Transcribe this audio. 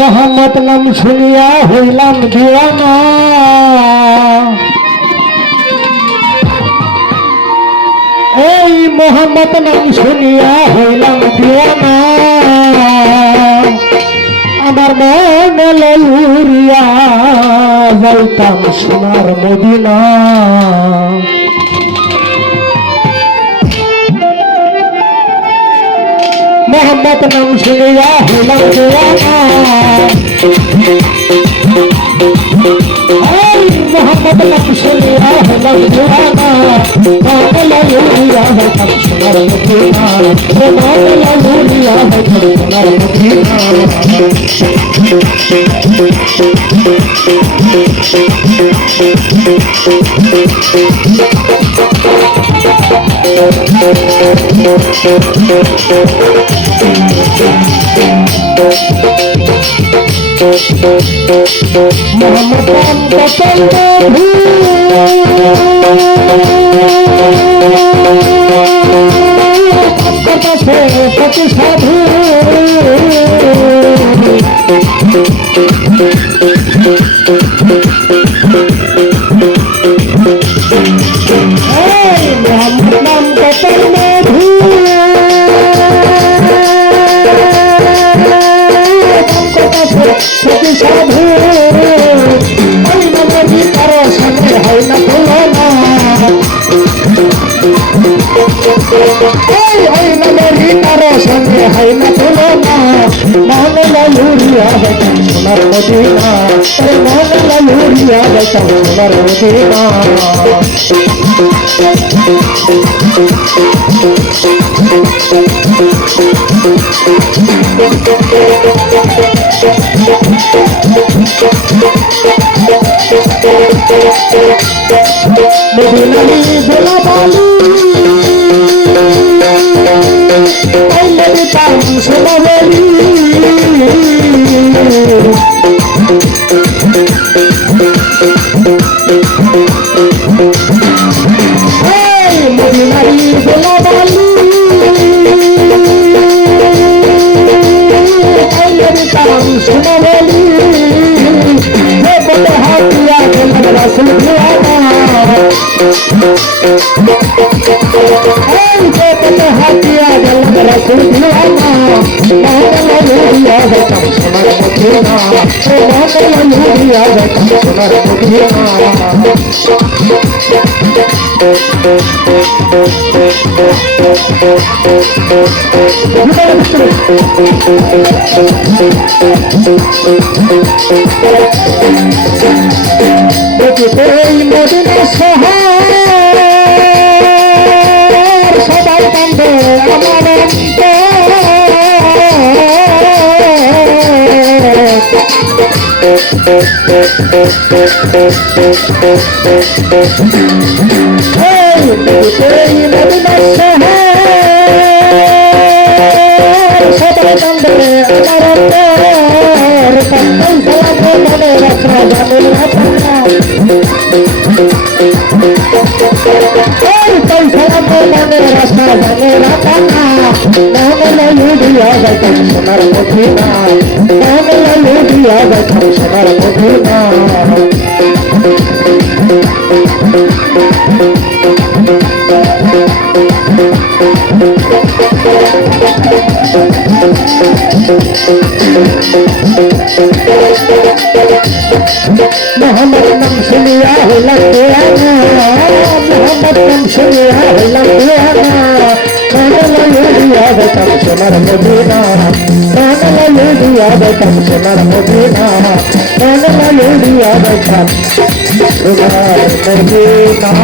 মোহাম্মদ নাম শুনিয়া হইলাম দিওয়ানা, এই মোহাম্মদ নাম শুনিয়া হইলাম দিওয়ানা। আমার মনে লইয়া যাইতাম সোনার মদিনা। মোহাম্মদ নাম শুনিয়া হইলাম দিওয়ানা, মোহাম্মদ নাম শুনিয়া হইলাম দিওয়ানা। মামলা লইয়া যাইতাম সোনার মদিনা, মামলা লইয়া যাইতাম সোনার মদিনা। মোহাম্মদ কতল সতী সাধু, মোহাম্মদ নাম কতল মধু, সতী সাধু। ওই নদী কারো সঙ্গে হয় না তুলনা, ওই নদী কারো সঙ্গে হয় না তুলনা। মামলা লুড়িয়া যাইতাম সোনার মদিনা, মামলা লুড়িয়া যাইতাম সোনার মদিনা। মদিনারি গোলাবালি তাম সোনালি, মদিনারি গোলাবালি তাম সোনালি। হাতিয়া গেলাম রাসুল দিওয়ানা, হাতিয়া গেলাম রাসুল দিওয়ানা। মামলা লইয়া যাইতাম সোনার মদিনা, মামলা লইয়া যাইতাম সোনার মদিনা। এই মদিনা শহর সবাই কান্দে আমার এই মদিনা শহর সবাই কান্দে আমার মনে রাখা জানে না পানা, মনে রাখা জানে না পানা। মামলা লুড়িয়া যাইতাম সোনার মদিনা, মামলা লুড়িয়া যাইতাম সোনার মদিনা। মোহাম্মদ নাম শুনিয়া হইলাম দিওয়ানা, মোহাম্মদ নাম শুনিয়া হইলাম দিওয়ানা। মামলা লইয়া যাইতাম সোনার মদিনা, মামলা লইয়া যাইতাম সোনার মদিনা, মামলা লইয়া যাইতাম সোনার মদিনা।